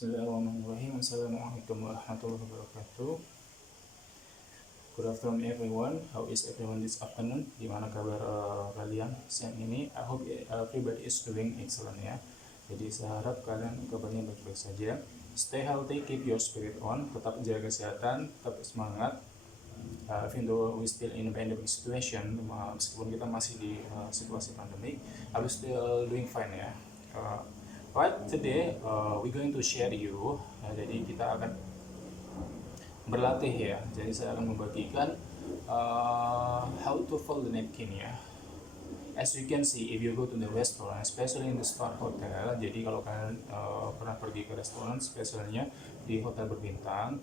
Bismillahirrahmanirrahim. Assalamualaikum warahmatullahi wabarakatuh. Good afternoon everyone. How is everyone this afternoon? Gimana kabar kalian siang ini? I hope everybody is doing excellent ya. Jadi saya harap kalian kabarnya baik-baik saja. Stay healthy, keep your spirit on. Tetap jaga kesehatan, tetap semangat. Even though we still in a pandemic situation, meskipun kita masih di situasi pandemik, I will still doing fine ya. Right, today we going to share you. Jadi kita akan berlatih ya. Jadi saya akan membagikan how to fold the napkin ya. As you can see, if you go to the restaurant, especially in the star hotel, jadi kalau kalian pernah pergi ke restoran, spesialnya di hotel berbintang,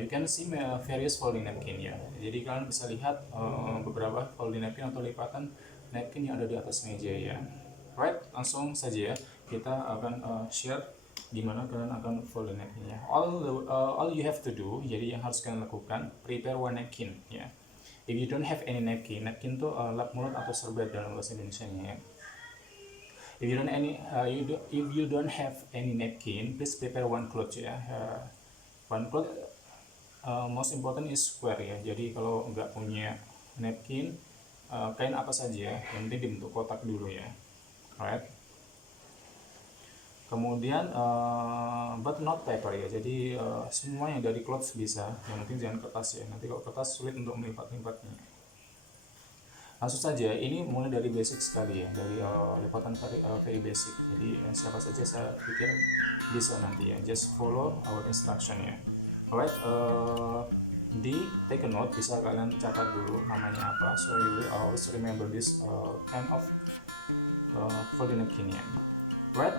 you can see various folding napkin ya. Jadi kalian bisa lihat beberapa folding napkin atau lipatan napkin yang ada di atas meja ya. Right, langsung saja ya. Kita akan share gimana kalian akan fold napkinnya. All you have to do, jadi yang harus kalian lakukan, prepare one napkin ya. If you don't have any napkin, napkin itu lap mulut atau serbet dalam bahasa Indonesia-nya ya. If you don't have any napkin, please prepare one cloth ya. One cloth, most important is square ya. Jadi kalau nggak punya napkin, kain apa saja, yang penting dibentuk kotak dulu ya. Right. Kemudian but not paper ya, jadi semua yang dari cloth bisa, yang penting jangan kertas ya, nanti kalau kertas sulit untuk melipat-lipatnya. Langsung saja, ini mulai dari basic sekali ya, dari lipatan very basic, jadi siapa saja saya pikir bisa nanti ya, just follow our instruction ya. Alright, take a note, bisa kalian catat dulu namanya apa, so you will always remember this kind of folding napkin ya. Right,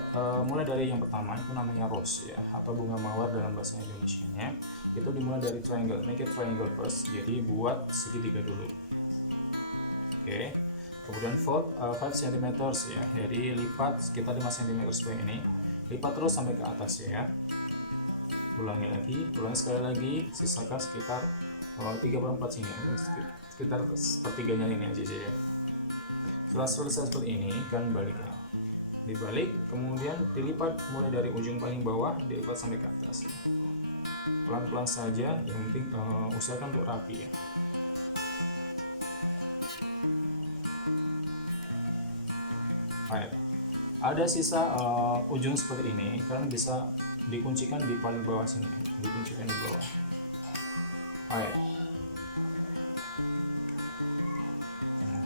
mulai dari yang pertama itu namanya rose ya, atau bunga mawar dalam bahasa Indonesianya. Itu dimulai dari triangle, make it triangle first, jadi buat segitiga dulu. Oke. Kemudian fold 5 cm ya, jadi lipat sekitar 5 cm seperti ini, lipat terus sampai ke atas ya. Ulangi sekali lagi, sisakan sekitar 3/4 sini, sekitar sepertiganya ini aja ya. Setelah selesai seperti ini, kan balik ya. Dibalik, kemudian dilipat mulai dari ujung paling bawah, dilipat sampai ke atas. Pelan-pelan saja, yang penting usahakan untuk rapi ya. Baik. Ada sisa ujung seperti ini, kalian bisa dikuncikan di paling bawah sini, dikuncikan di bawah. Baik.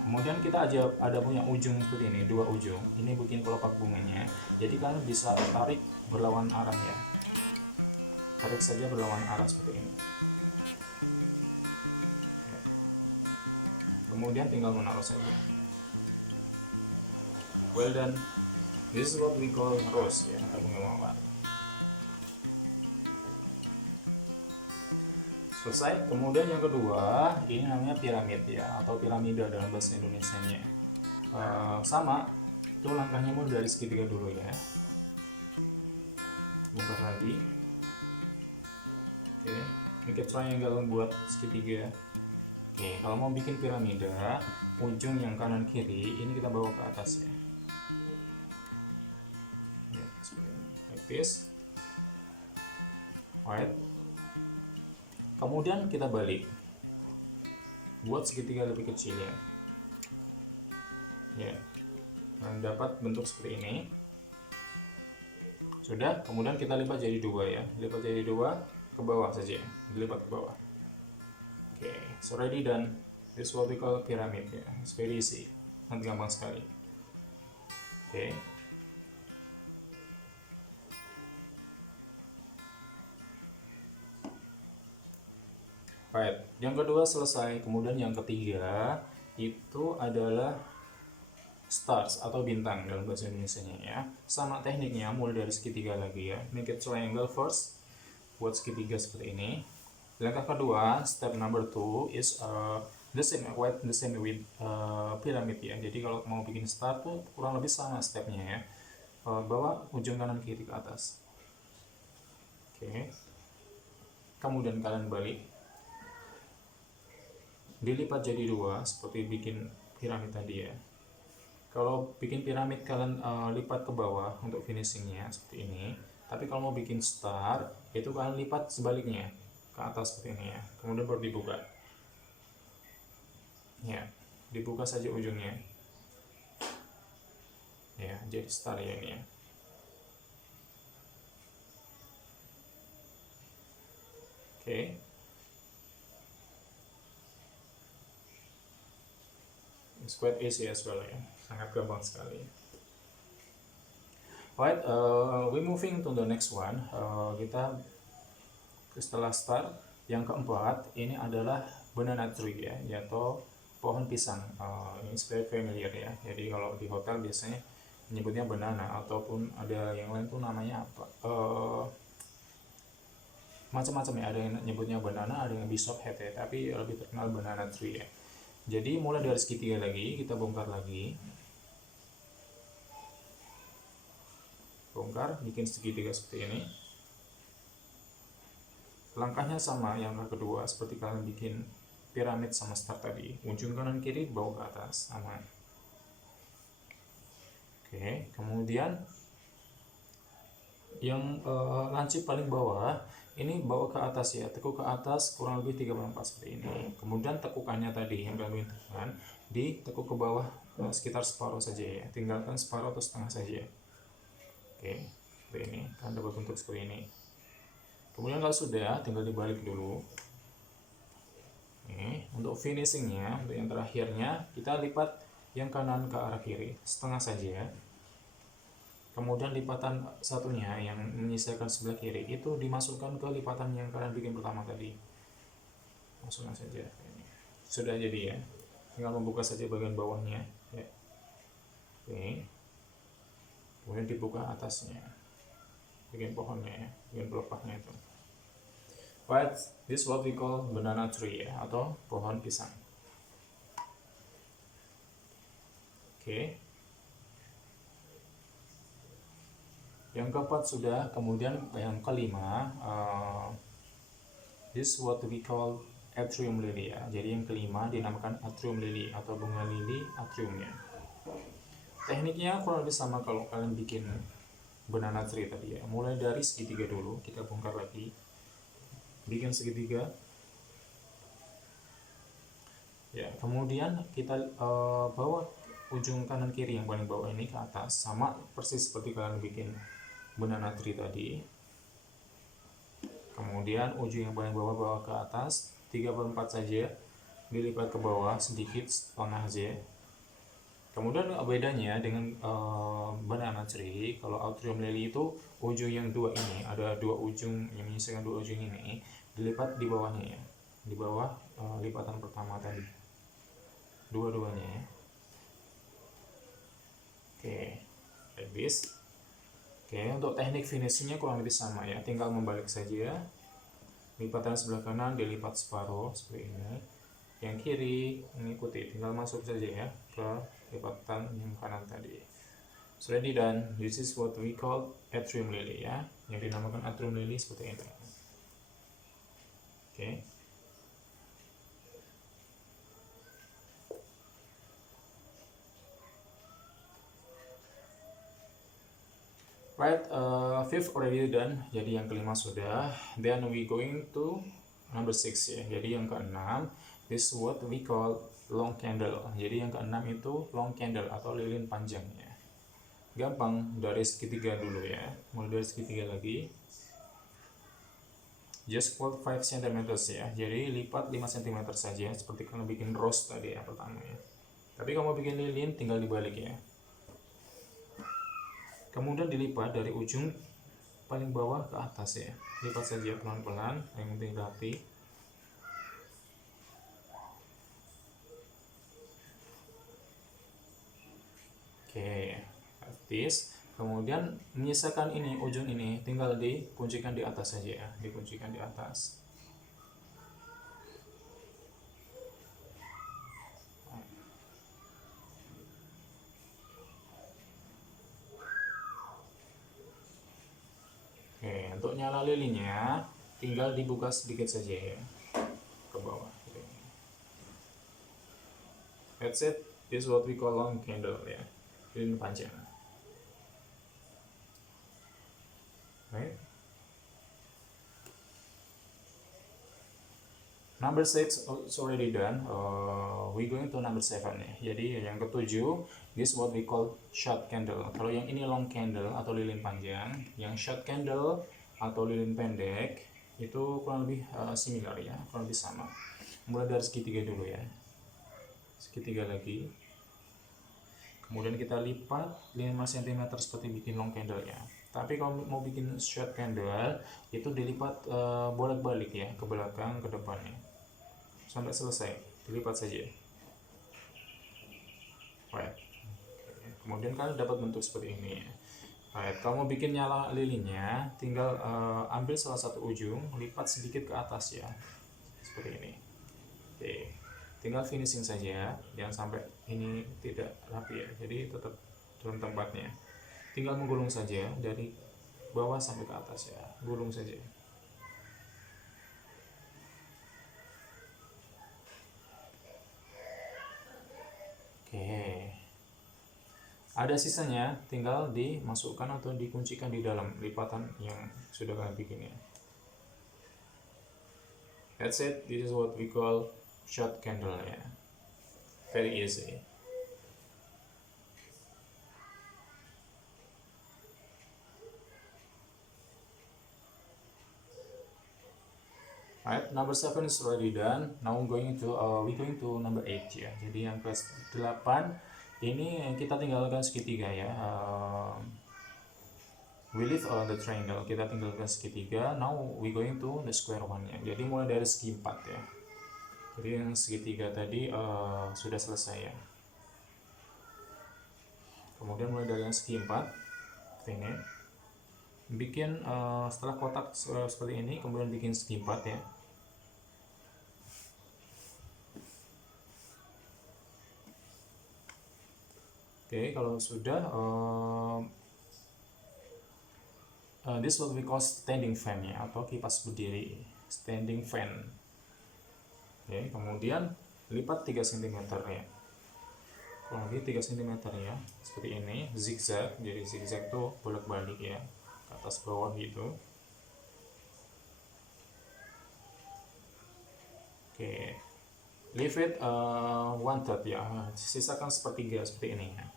Kemudian kita ada punya ujung seperti ini, dua ujung. Ini bikin kelopak bunganya. Jadi kalian bisa tarik berlawan arah ya. Tarik saja berlawan arah seperti ini. Kemudian tinggal menaruh saja. Well done. This is what we call rose ya, atau bunga mawar. Selesai. Kemudian yang kedua, ini namanya piramid ya, atau piramida dalam bahasa Indonesianya. Sama, itu langkahnya mulai dari segitiga dulu ya. Bongkar lagi. Oke, make a triangle buat segitiga. Oke, kalau mau bikin piramida, ujung yang kanan kiri ini kita bawa ke atas ya. Like this. Alright. Kemudian kita balik, buat segitiga lebih kecil ya. Ya, dan dapat bentuk seperti ini. Sudah, kemudian kita lipat jadi dua ya. Lipat jadi dua, ke bawah saja, dilipat ke bawah. Oke, so ready done. This is what we call pyramid ya. It's very easy, nanti gampang sekali. Oke. Right. Yang kedua selesai, kemudian yang ketiga itu adalah stars atau bintang dalam bahasa Indonesianya ya. Sama tekniknya, mulai dari segitiga lagi ya. Make it triangle first, buat segitiga seperti ini. Langkah kedua, step number 2 is the same with pyramid ya. Jadi kalau mau bikin star tuh kurang lebih sama stepnya ya. Bawa ujung kanan kiri ke atas. Oke. Kemudian kalian balik, dilipat jadi dua seperti bikin piramid tadi ya. Kalau bikin piramid kalian lipat ke bawah untuk finishingnya seperti ini, Tapi kalau mau bikin star, itu kalian lipat sebaliknya ke atas seperti ini ya. Kemudian baru dibuka. Ya, dibuka saja ujungnya. Ya, jadi star ya ini ya. Oke. It's quite easy as well ya. Sangat gampang sekali. Alright, we moving to the next one. Kita setelah star, yang keempat ini adalah banana tree ya, yaitu pohon pisang. Ini very familiar ya. Jadi kalau di hotel biasanya menyebutnya banana, ataupun ada yang lain tuh namanya apa? Macam-macam ya. Ada yang nyebutnya banana, ada yang bishop head ya. Tapi lebih terkenal banana tree ya. Jadi mulai dari segitiga lagi, kita bongkar lagi. Bongkar, bikin segitiga seperti ini. Langkahnya sama yang kedua, seperti kalian bikin piramid sama star tadi. Ujung kanan kiri bawa ke atas, sama. Oke, kemudian yang lancip paling bawah, ini bawa ke atas ya, tekuk ke atas kurang lebih 3/4 seperti ini. Kemudian tekukannya tadi yang kalian tekan, ditekuk ke bawah sekitar separuh saja ya, tinggalkan separuh atau setengah saja. Oke, seperti ini, kan dapat bentuk seperti ini. Kemudian kalau sudah, tinggal dibalik dulu. Oke, untuk finishingnya, untuk yang terakhirnya, kita lipat yang kanan ke arah kiri, setengah saja. Kemudian lipatan satunya yang menyisakan sebelah kiri itu dimasukkan ke lipatan yang kalian bikin pertama tadi. Masukkan saja. Sudah jadi ya. Tinggal membuka saja bagian bawahnya. Ya. Oke. Kemudian dibuka atasnya. Bagian pohonnya ya, bagian pelepahnya itu. But this is what we call banana tree ya, atau pohon pisang. Oke. Yang keempat sudah, kemudian yang kelima, this is what we call atrium lily ya. Jadi yang kelima dinamakan atrium lily atau bunga lili atriumnya. Tekniknya kurang lebih sama kalau kalian bikin banana tree tadi ya. Mulai dari segitiga dulu, kita bongkar lagi, bikin segitiga. Ya, kemudian kita bawa ujung kanan kiri yang paling bawah ini ke atas, sama persis seperti kalian bikin banana tree tadi. Kemudian ujung yang paling bawah bawa ke atas 3/4 saja, dilipat ke bawah sedikit setengah aja. Kemudian bedanya dengan banana tree, kalau atrium lily itu ujung yang dua ini, ada dua ujung yang menyisakan dua ujung ini, dilipat di bawahnya ya, di bawah lipatan pertama tadi, dua-duanya ya. Oke, like this. Oke, untuk teknik finishingnya kurang lebih sama ya, tinggal membalik saja. Lipatan sebelah kanan dilipat separuh seperti ini. Yang kiri mengikuti, tinggal masuk saja ya ke lipatan yang kanan tadi. So ready done. This is what we call atrium lily ya, yang dinamakan atrium lily seperti ini. Oke. Right, fifth already done. Jadi yang kelima sudah. Then we going to number 6 ya. Jadi yang keenam, this is what we call long candle. Jadi yang keenam itu long candle atau lilin panjangnya. Gampang, dari segitiga dulu ya. Mulai dari segitiga lagi. Just fold 5 cm ya. Jadi lipat 5 cm saja, seperti kalau bikin rose tadi ya pertama ya. Tapi kalau mau bikin lilin tinggal dibalik ya. Kemudian dilipat dari ujung paling bawah ke atas ya. Lipat saja pelan-pelan, yang penting rapi. Oke, this. Kemudian menyisakan ini, ujung ini tinggal dikuncikan di atas saja ya, dikuncikan di atas. Oke, untuk nyala lilinnya tinggal dibuka sedikit saja ya, ke bawah. That's it. This is what we call long candle ya, lilin panjang. right? Number 6 is already done. We going to number 7 ya. Jadi yang ketujuh, this what we call short candle. Kalau yang ini long candle atau lilin panjang, yang short candle atau lilin pendek itu kurang lebih similar ya, kurang lebih sama. Mulai dari segitiga dulu ya, segitiga lagi. Kemudian kita lipat 5 cm seperti bikin long candle ya. Tapi kalau mau bikin short candle itu dilipat bolak-balik ya, ke belakang ke depannya sampai selesai, dilipat saja. Right. Kemudian kalian dapat bentuk seperti ini ya. Right. Kalau mau bikin nyala lilinnya, tinggal ambil salah satu ujung, lipat sedikit ke atas ya, seperti ini. Oke, tinggal finishing saja, jangan sampai ini tidak rapi ya, jadi tetap dalam tempatnya. Tinggal menggulung saja dari bawah sampai ke atas ya, gulung saja. Oke, ada sisanya tinggal dimasukkan atau dikuncikan di dalam lipatan yang sudah kalian bikin ya. That's it. This is what we call short candle ya. Very easy. Right, number 7 is already done. Now we going to number 8 ya. Jadi yang ke 8 ini kita tinggalkan segitiga ya. We leave the triangle, kita tinggalkan segitiga. Now we going to the square one ya. Jadi mulai dari segi 4 ya. Jadi yang segitiga tadi sudah selesai ya. Kemudian mulai dari yang segi 4 seperti ini. Bikin setelah kotak seperti ini, kemudian bikin segi 4 ya. Oke, kalau sudah this what we call standing fan ya, atau kipas berdiri, standing fan. Oke, kemudian lipat 3 cm ya, kurang lebih 3 cm ya, seperti ini, zigzag. Jadi zigzag tuh bolak-balik ya, ke atas bawah gitu. Oke, leave it 1/3 ya, sisakan sepertiga seperti ini ya.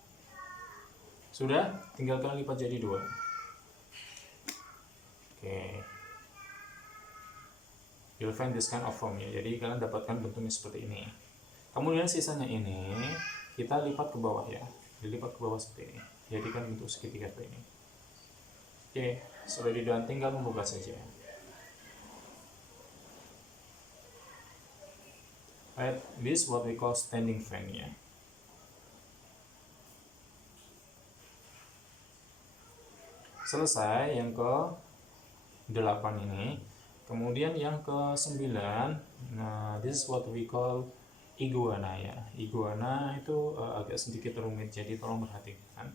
Sudah, tinggal kalian lipat jadi 2. Oke, you'll find this kind of form ya. Jadi kalian dapatkan bentuknya seperti ini. Kemudian sisanya ini kita lipat ke bawah ya, dilipat ke bawah seperti ini. Jadi kan bentuk segitiga seperti ini. Oke, sudah done, tinggal membuka saja. Right, this what we call standing fan ya. Selesai yang ke 8 ini. Kemudian yang ke 9, nah this is what we call iguana ya. Iguana itu agak sedikit rumit, jadi tolong perhatikan.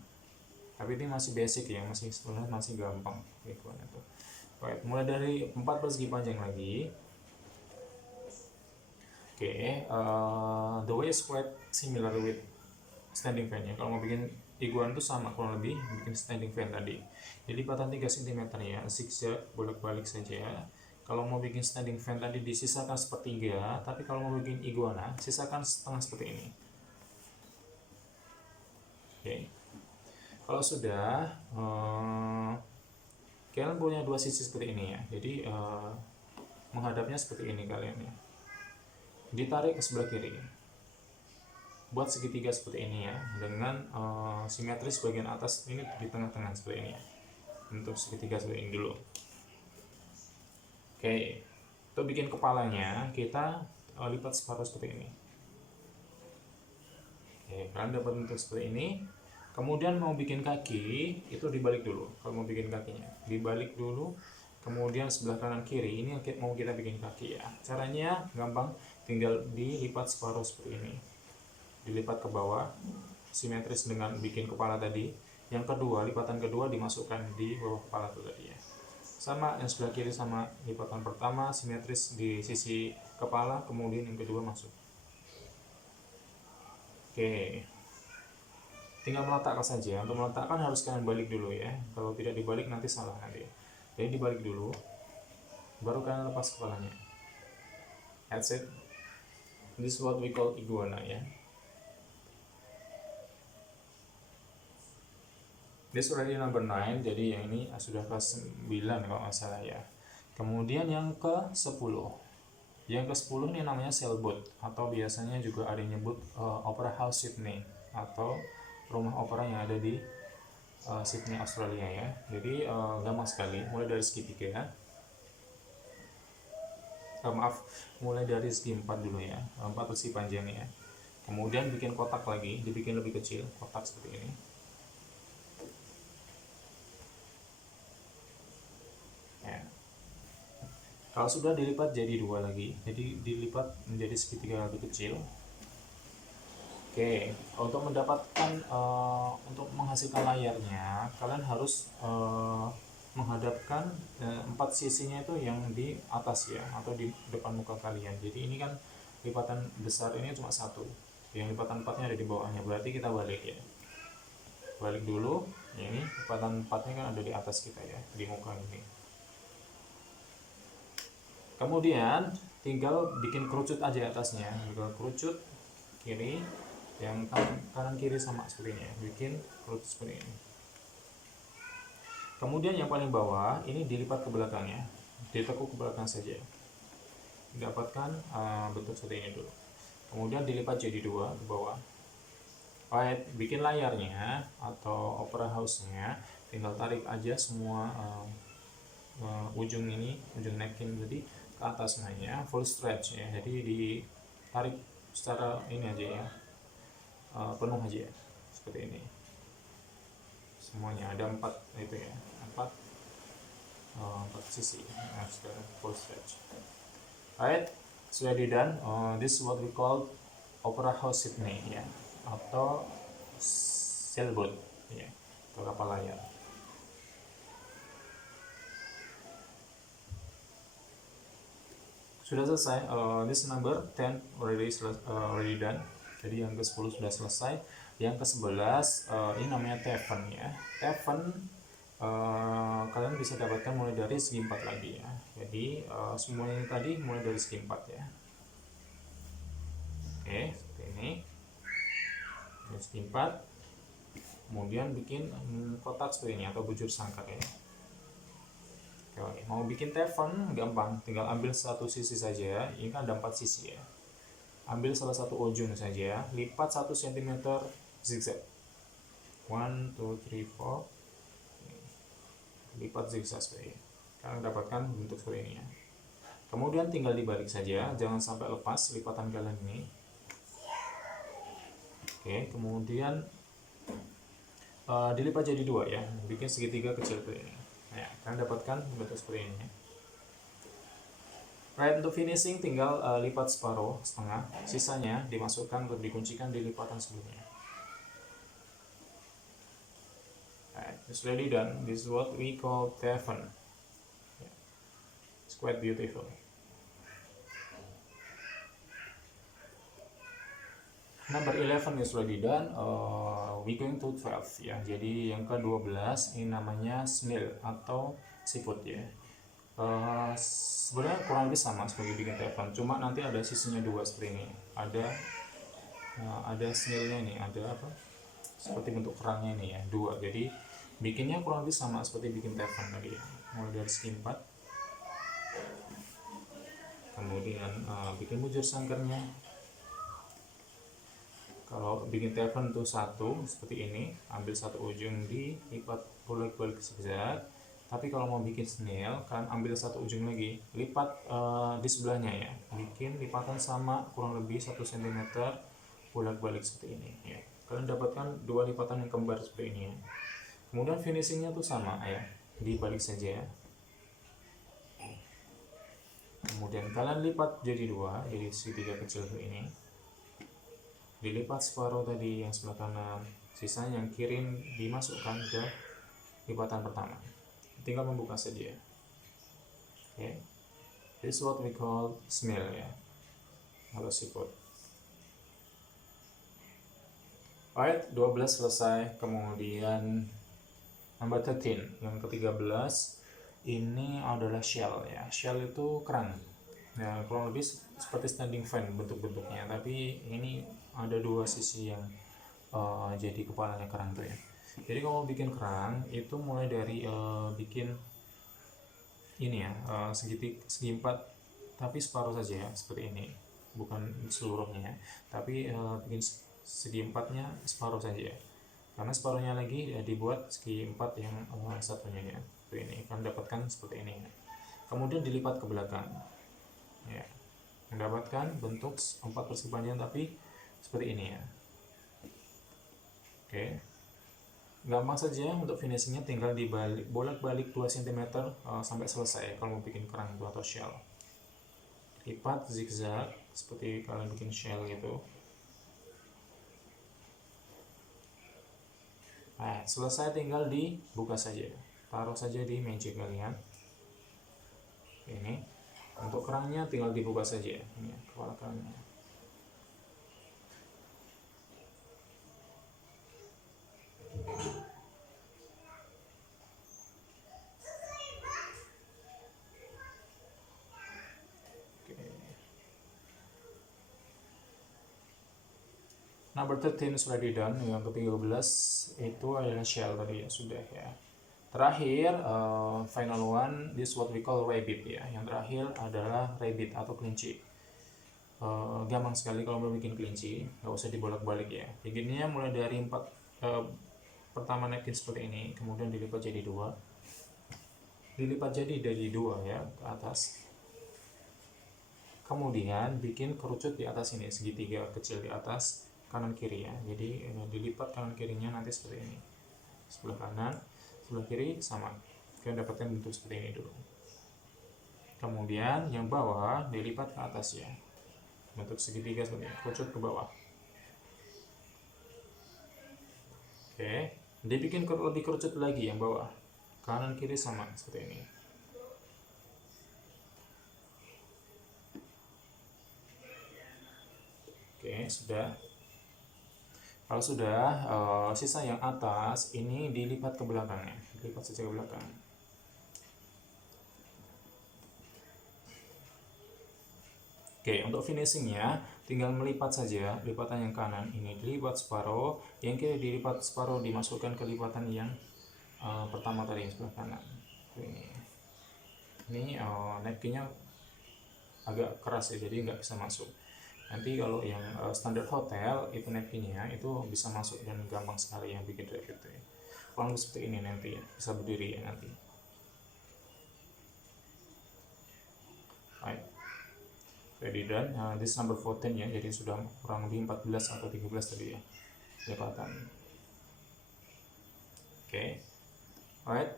Tapi ini masih basic ya, sebenarnya masih gampang iguana itu. Right, mulai dari 4 persegi panjang lagi. Oke, the way is quite similar with standing fan ya. Kalau mau bikin iguana itu sama kurang lebih bikin standing fan tadi. Jadi lipatan 3 cm ya, zigzag bolak-balik saja. Kalau mau bikin standing fan tadi disisakan sepertiga, tapi kalau mau bikin iguana sisakan setengah seperti ini. Oke, kalau sudah kalian punya 2 sisi seperti ini ya. Jadi menghadapnya seperti ini kalian ya. Ditarik ke sebelah kiri. Buat segitiga seperti ini ya, dengan simetris bagian atas ini di tengah-tengah seperti ini ya. Untuk segitiga seperti ini dulu. Oke, untuk bikin kepalanya kita lipat separuh seperti ini. Oke, kalian dapat bentuk seperti ini. Kemudian mau bikin kaki itu dibalik dulu. Kalau mau bikin kakinya dibalik dulu, kemudian sebelah kanan kiri ini mau kita bikin kaki ya. Caranya gampang, tinggal dilipat separuh seperti ini, dilipat ke bawah simetris dengan bikin kepala tadi. Yang kedua, lipatan kedua dimasukkan di bawah kepala itu tadi ya. Sama yang sebelah kiri sama lipatan pertama simetris di sisi kepala, kemudian yang kedua masuk. Oke, tinggal meletakkan saja. Untuk meletakkan harus kalian balik dulu ya, kalau tidak dibalik nanti salah nanti. Jadi dibalik dulu, baru kalian lepas kepalanya. That's it. This is what we call iguana ya. This already number 9, jadi yang ini sudah kelas 9 kalau nggak salah ya. Kemudian yang ke-10. Yang ke-10 ini namanya sailboat, atau biasanya juga ada yang nyebut Opera House Sydney, atau rumah opera yang ada di Sydney, Australia ya. Jadi gampang sekali, mulai dari segitiga. Mulai dari segi 4 dulu ya, 4 segi panjangnya ya. Kemudian bikin kotak lagi, dibikin lebih kecil, kotak seperti ini. Ya. Kalau sudah dilipat jadi 2 lagi, jadi dilipat menjadi segitiga lebih kecil. Oke, untuk mendapatkan untuk menghasilkan layarnya, kalian harus menghadapkan 4 sisinya itu yang di atas ya, atau di depan muka kalian. Jadi ini kan lipatan besar ini cuma 1, yang lipatan 4-nya ada di bawahnya, berarti kita balik ya. Balik dulu, ya ini lipatan 4-nya kan ada di atas kita ya, di muka ini. Kemudian tinggal bikin kerucut aja atasnya, tinggal kerucut kiri, yang kanan kiri sama seperti ini ya, bikin kerucut seperti ini. Kemudian yang paling bawah ini dilipat ke belakangnya, ditekuk ke belakang saja, dapatkan bentuk seperti ini dulu. Kemudian dilipat jadi 2 ke bawah. Right, bikin layarnya atau opera house-nya, tinggal tarik aja semua ujung ini, ujung necking tadi ke atas namanya full stretch ya. Jadi ditarik secara ini aja ya, penuh aja seperti ini. Semuanya ada 4 itu ya, 4 sisi. Nah, sekarang full stretch. Right, sudah di done. This is what we call Opera House Sydney ya, atau sailboat ya, atau kapal layar. Sudah selesai. This number 10 already done. Jadi yang ke-10 sudah selesai. Yang ke-11 ini namanya tavern ya. Tavern kalian bisa dapatkan mulai dari segi 4 lagi ya. Jadi semuanya tadi mulai dari segi 4 ya. Oke, seperti ini. Dari segi 4. Kemudian bikin kotak seperti ini atau bujur sangkar ya. Oke, mau bikin tavern gampang, tinggal ambil satu sisi saja. Ini kan ada 4 sisi ya. Ambil salah satu ujung saja, lipat 1 cm zigzag. 1, 2, 3, 4. Lipat zigzag seperti ini. Kalian dapatkan bentuk seperti ini ya. Kemudian tinggal dibalik saja, jangan sampai lepas lipatan kalian ini. Oke, kemudian dilipat jadi 2 ya, bikin segitiga kecil seperti ini. Nah, kalian dapatkan bentuk seperti ini. Right, untuk finishing tinggal lipat separuh, setengah, sisanya dimasukkan atau dikuncikan di lipatan sebelumnya. Right, it's already done. This is what we call tavern. It's quite beautiful. Number 11 is already done. We going to 12 ya. Jadi yang ke-12 ini namanya snail atau siput ya. Sebenarnya kurang lebih sama seperti bikin tavern, cuma nanti ada sisinya 2 seperti ini. Ada snailnya ini, ada apa? Seperti bentuk kerangnya ini ya, 2. Jadi bikinnya kurang lebih sama seperti bikin tavern tadi ya. Mulai dari segi 4. Kemudian bikin bujur sangkarnya. Kalau bikin tavern itu 1 seperti ini, ambil satu ujung dilipat bolak-balik zigzag. Tapi kalau mau bikin snail, kalian ambil satu ujung lagi, lipat di sebelahnya ya, bikin lipatan sama kurang lebih 1 cm bolak-balik seperti ini ya. Kalian dapatkan 2 lipatan yang kembar seperti ini ya. Kemudian finishingnya tuh sama ya, dibalik saja ya. Kemudian kalian lipat jadi 2, jadi segitiga kecil seperti ini. Dilipat separuh tadi yang sebelah kanan, sisanya yang kiri dimasukkan ke lipatan pertama. Tinggal membuka saja. Okay. This is what we call snail ya, atau siput. Alright, 12 selesai. Kemudian number 13, yang ke-13 ini adalah shell ya. Shell itu kerang. Nah, kurang lebih seperti standing fan bentuk-bentuknya, tapi ini ada dua sisi yang jadi kepalanya kerang tuh ya. Jadi kalau bikin kerang itu mulai dari bikin ini ya, segi empat, tapi separuh saja ya, seperti ini, bukan seluruhnya ya, tapi bikin segi empatnya separuh saja ya, karena separuhnya lagi dibuat segi empat yang satunya ya, seperti ini kan dapatkan seperti ini ya. Kemudian dilipat ke belakang ya, mendapatkan bentuk 4/sepanjang tapi seperti ini ya. Oke, gampang saja untuk finishingnya, tinggal dibalik bolak-balik 2 cm sampai selesai kalau mau bikin kerang itu atau shell. Lipat zigzag seperti kalian bikin shell gitu. Nah, selesai tinggal dibuka saja, taruh saja di meja kalian. Ini untuk kerangnya tinggal dibuka saja, ini kepala kerangnya. Number 13 sudah di done. Yang ke-13 itu adalah shell tadi ya, sudah ya. Terakhir, final one, this what we call rabbit ya. Yang terakhir adalah rabbit atau kelinci. Gampang sekali kalau mau bikin kelinci, nggak usah dibolak-balik ya. Bikinnya mulai dari 4, pertama napkin seperti ini, kemudian dilipat jadi 2. Dilipat jadi dari 2 ya ke atas. Kemudian bikin kerucut di atas ini, segitiga kecil di atas kanan kiri ya. Jadi dilipat kanan kirinya nanti seperti ini, sebelah kanan sebelah kiri sama, kalian dapatkan bentuk seperti ini dulu. Kemudian yang bawah dilipat ke atas ya, bentuk segitiga seperti ini, kerucut ke bawah. Oke, dibikin lebih kerucut lagi yang bawah, kanan kiri sama seperti ini. Oke, sudah. Kalau sudah, sisa yang atas ini dilipat ke belakangnya, dilipat saja ke belakang. Oke, untuk finishingnya tinggal melipat saja, lipatan yang kanan ini dilipat separuh, yang kiri dilipat separuh, dimasukkan ke lipatan yang pertama tadi yang sebelah kanan. Ini napkinnya agak keras ya, jadi nggak bisa masuk. Nanti kalau yang standar hotel itu napkinnya itu bisa masuk dan gampang sekali yang bikin rabbit ya. Kalau seperti ini nanti ya, bisa berdiri ya nanti. Right. Ready done. This number 14 ya, jadi sudah kurang lebih 14 atau 13 tadi ya lipatan. Oke. Alright,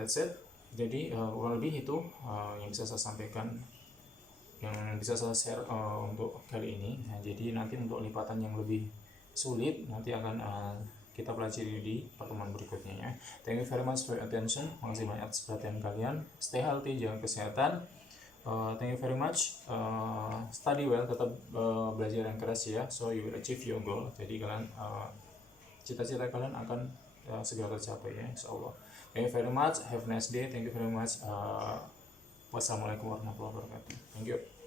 that's it. Jadi kurang lebih itu yang bisa saya sampaikan, yang bisa saya share untuk kali ini. Nah, jadi nanti untuk lipatan yang lebih sulit nanti akan kita pelajari di pertemuan berikutnya ya. Thank you very much for your attention. Makasih banyak atas perhatian kalian. Stay healthy, jaga kesehatan. Thank you very much. Study well, tetap belajar yang keras ya. So you will achieve your goal. Jadi kalian cita-cita kalian akan segera tercapai ya, insyaallah. Thank you very much. Have a nice day. Thank you very much. Wassalamualaikum warahmatullahi wabarakatuh. Thank you.